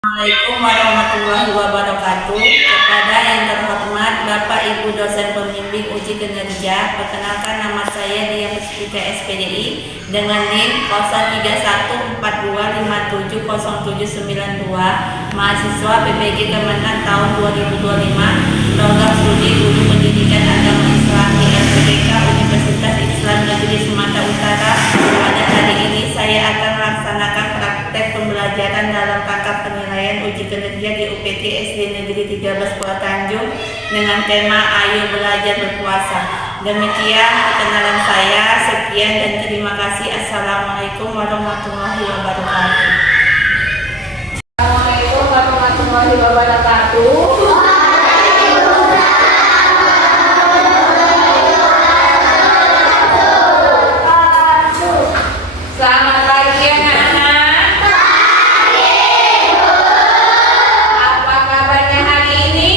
Assalamualaikum warahmatullahi wabarakatuh. Kepada yang terhormat Bapak Ibu dosen pembimbing uji kinerja, perkenalkan nama saya Dia Puspika SPDI dengan NIM 0314570792, mahasiswa PPG Kementan tahun 2025, program studi Guru Pendidikan Agama Islam di LPDK Universitas Islam Negeri Sumatera Utara. Pada hari ini saya akan melaksanakan praktek pembelajaran dalam rangka penilaian uji kinerja di UPT SD Negeri 13 Pulau Tanjung dengan tema Ayo Belajar Berpuasa. Demikian perkenalan saya. Sekian dan terima kasih. Assalamualaikum warahmatullahi wabarakatuh. Assalamualaikum warahmatullahi wabarakatuh. Selamat pagi anak-anak. Apa kabarnya hari ini?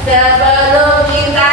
Sebelum kita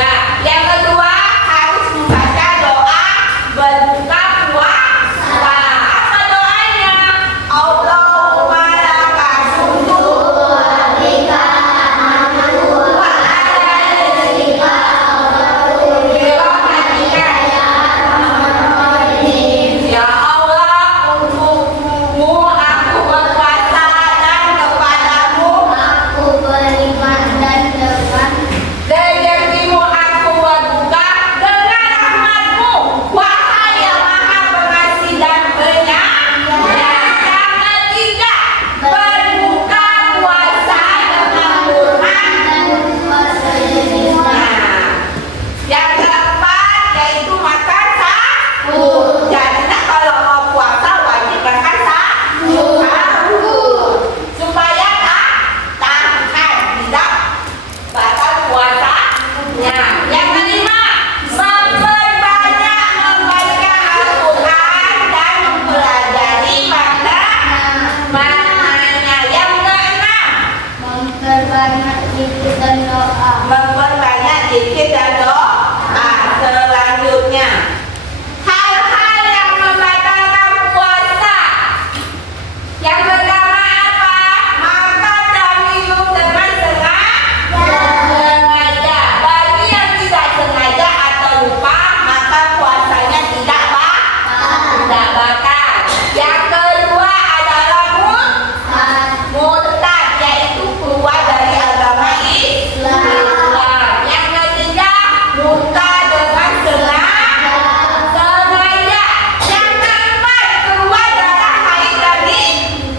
Ya, yang kedua harus membaca doa berbuka puasa. Apa doanya? Allahumma laka sumtu wa bika amantu wa ala rizqika ya Allah, untukmu aku berpuasa dan kepadamu Aku beriman dan depan rezekimu aku berbuka dengan rahmatmu. Wahai yang maha pengasih dan penyayang. Yang ketiga, berbuka puasa dengan kurban. dan puasa jenis Yang keempat yaitu makan sahur. Jadi kalau mau puasa wajib makan sahur supaya tahan tidak batal puasanya. Yang kelima, memperbanyak membaca Al-Quran dan mempelajari maknanya. Yang keenam, memperbanyak zikir dan doa. memperbanyak zikir dan doa. Selanjutnya, hal-hal yang membatalkan puasa. Yang pertama apa? Makan dan minum dengan sengaja. Bagi yang tidak sengaja atau lupa, maka puasanya tidak batal. Yang kedua adalah murtad, yaitu keluar dari agama Islam. Yang ketiga, murtad dengan sengaja. Yang keempat, keluar darah haid dari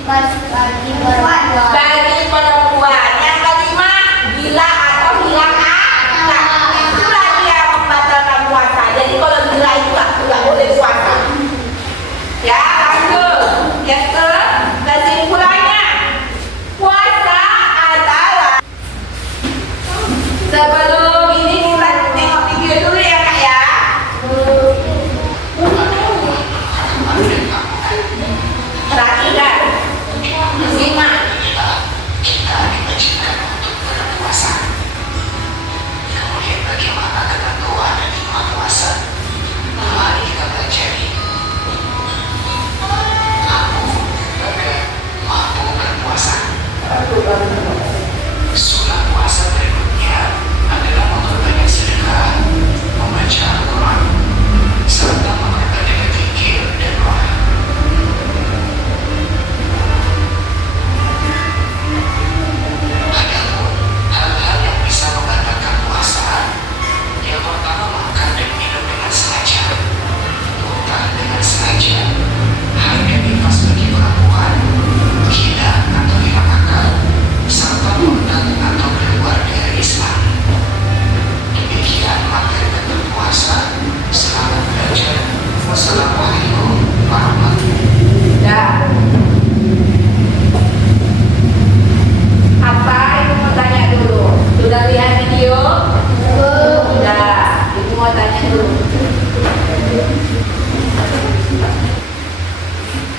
Pas pagi berpuasa. bagi perempuan. Yang kelima, gila atau hilang akal. Itulah yang membatalkan puasa. Jadi kalau gila itu nggak boleh puasa. Ya, lanjut. Yang kesimpulannya, puasa adalah sebelum ini kita tengok video dulu ya kak ya. Perhatikan, simak. Kita diwajibkan untuk berpuasa. Kemudian bagaimana ketentuan dan hikmah puasa? Mari kita pelajari. Aku agar mampu berpuasa. Sunah puasa berikutnya adalah memperbanyak sedekah, membaca Al-Quran, serta memperbanyak zikir dan doa. Adapun hal-hal yang bisa membatalkan puasa, yang pertama makan dan minum dengan sengaja, muntah dengan sengaja, haid dan nifas bagi perempuan, gila atau hilang akal, serta murtad atau keluar dari Islam. Demikian materi tentang puasa. Selamat belajar. Wassalamualaikum warahmatullahi Ya. Apa ibu mau tanya dulu? Sudah lihat video? Sudah. Ibu mau tanya dulu.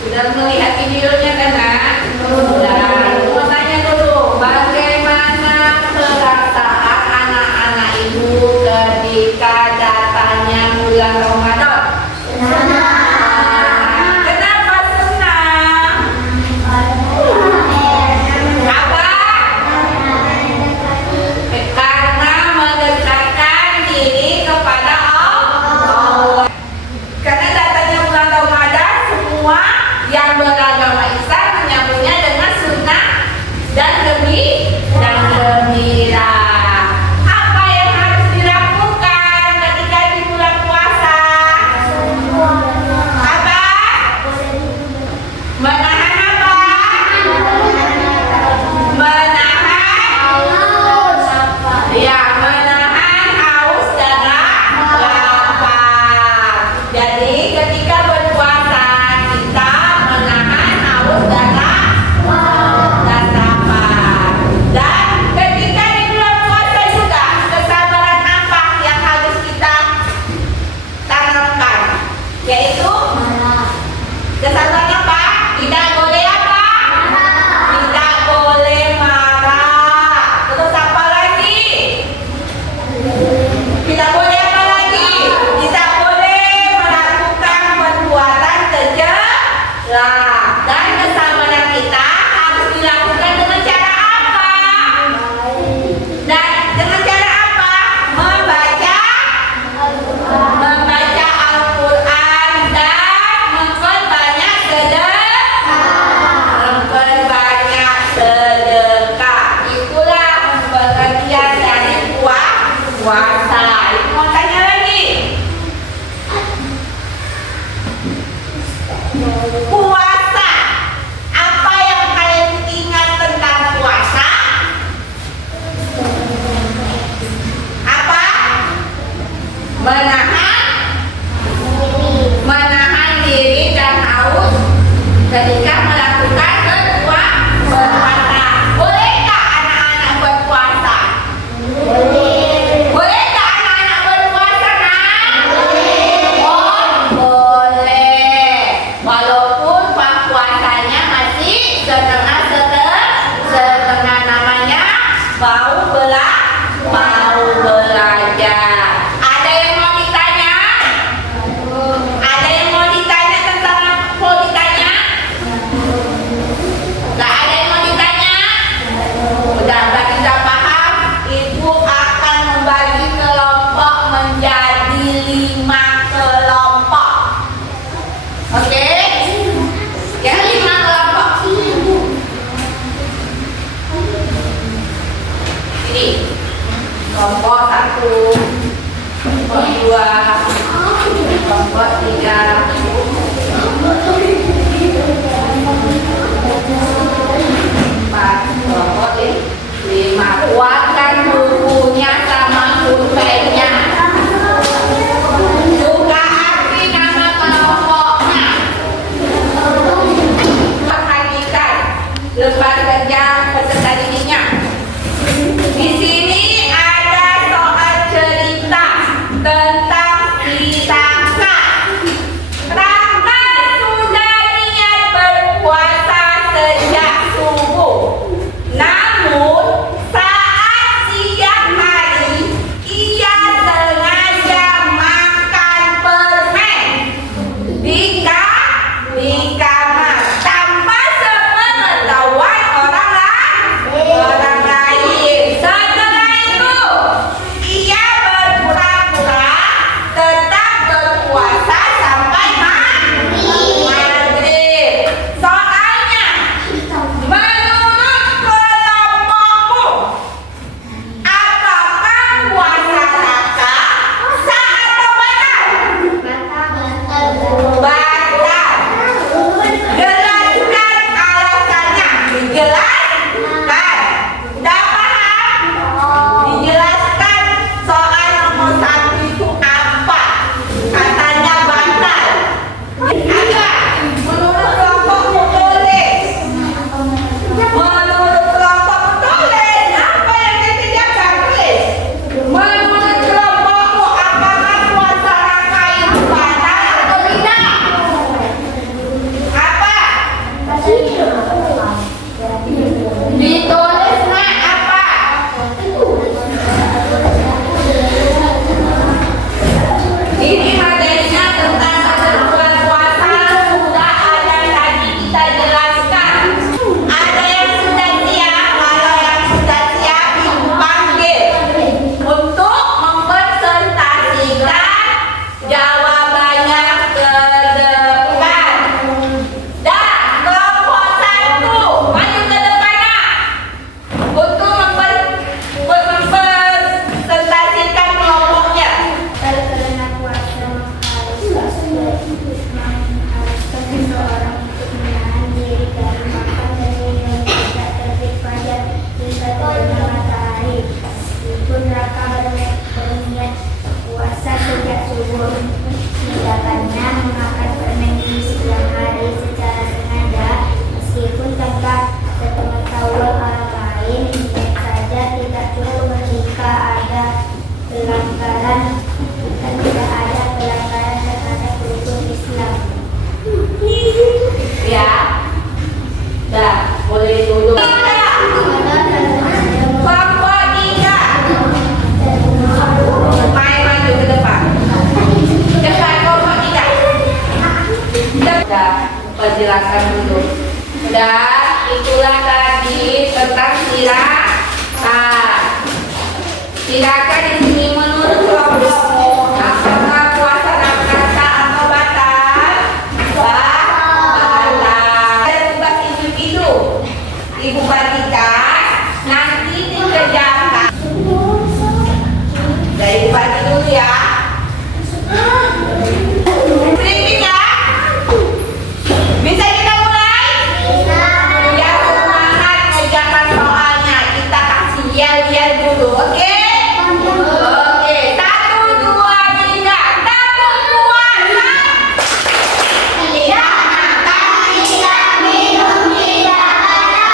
Sudah melihat videonya kan? Nak? Sudah. Ibu mau tanya dulu. Bagaimana perasaan anak-anak ibu ketika datangnya bulan Ramadan? Kenapa senang? Apa? Karena mendekatkan diri kepada Allah. Karena datangnya bulan Ramadan, semua yang beragama Islam menyambutnya dengan sunnah dan gembira. Apa yang harus dilakukan ketika di bulan puasa? puasa. Ibu mau tanya lagi. Puasa. Apa yang kalian ingat tentang puasa? Apa? Menahan diri dan haus ketika melakukan berpuasa. Bolehkah anak-anak berpuasa? Bolehkah anak-anak berpuasa, nak? Oh, boleh. Walaupun puasanya masih setengah namanya mau belajar. Ada yang mau ditanya? Ada yang mau ditanya tentang mau ditanya? Gak ada yang mau ditanya? Udah berarti sudah paham? Ibu akan membagi kelompok menjadi 5 kelompok. Oke? Yang 5 kelompok. Ini kelompok 1, kelompok 2, kelompok 3, kelompok 5. Kuatkan bukunya sama pulpennya. Juga arti nama kelompoknya. Perhatikan lembar kerja peserta didiknya. Di sini ada soal cerita tentang si Raka. Raka sudah niat berpuasa sejak subuh. Namun saat siang hari ia sengaja makan permen di kamar tanpa sepengetahuan orang lain. Setelah itu ia berpura-pura tetap berpuasa sampai maghrib. Soalnya, menurut kelompokmu, apakah puasa Raka sah atau batal? Batal. Jelaskan alasannya. Dijelaskan. Udah paham? Dijelaskan soal nomor 1 itu apa? Katanya batal. Agak menurut kelompokmu tulis. Menurut kelompokmu tulis. Apa yang dikerjakan tulis? Menurut kelompokmu apakah puasa Raka itu batal atau tidak? Apa? Ditulis nak apa? Ini materinya tentang ketentuan puasa sudah ada tadi kita jelaskan. Ada yang sudah siap? Kalau yang sudah siap ibu panggil untuk mempresentasikan jawabannya ke depan. Dan kelompok 1 maju ke depan nak. Untuk mempresentasikan kelompoknya. Karena puasa harus mengharuskan seseorang untuk menahan diri dari makan dan minum tidak terbit fajar hingga terbenam matahari. Meskipun Raka berniat puasa sejak subuh, tindakannya memakan permen di siang hari secara sengaja, meskipun tanpa sepengetahuan orang lain, niat saja tidak cukup jika ada pelanggaran dan tidak ada pelanggaran terhadap rukun Islam. Ya. Dah, boleh duduk. Kelompok 3. Main maju ke depan. Depan kelompok 3. Dah, penjelasan dulu. Dan itulah tadi tentang silakan. Silakan di sini menurut kelompokmu apakah puasa Raka sah atau batal? Batal. Ada tugas individu. Ibu bagikan nanti dikerjakan. Dari Bisa? Bisa kita mulai? Ya, semangat kerjakan soalnya. Kita kasih yel-yel dulu, oke? Oke, 1, 2, 3. Tabung puasa. Tidak makan, tidak minum, tidak makan.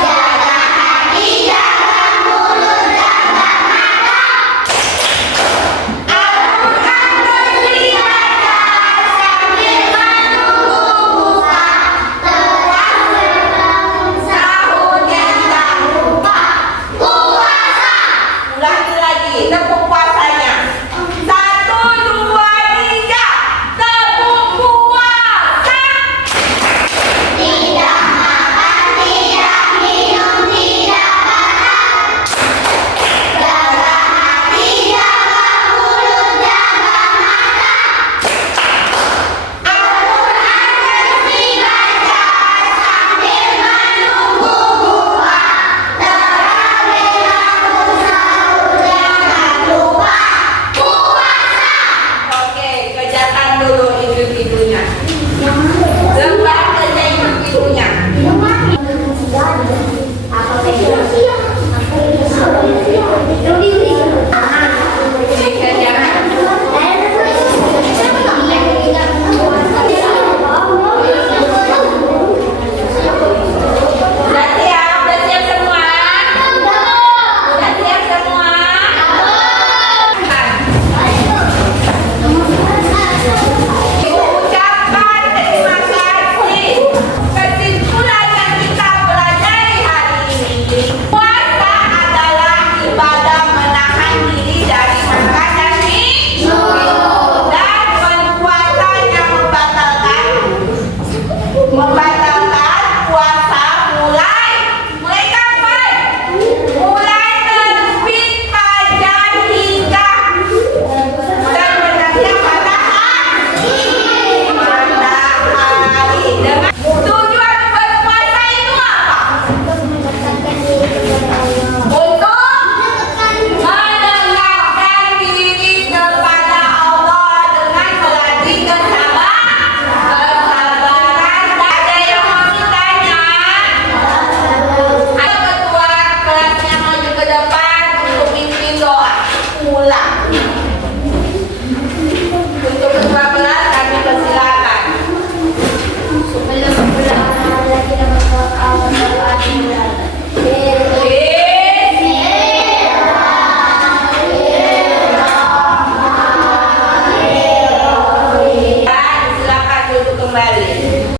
Jaga hati, jaga mulut, jaga mata. Al-Quran bercerita sambil menunggu buka. Telah berbangun sahur yang tak lupa. Puasa. Ulangi lagi. Tepuk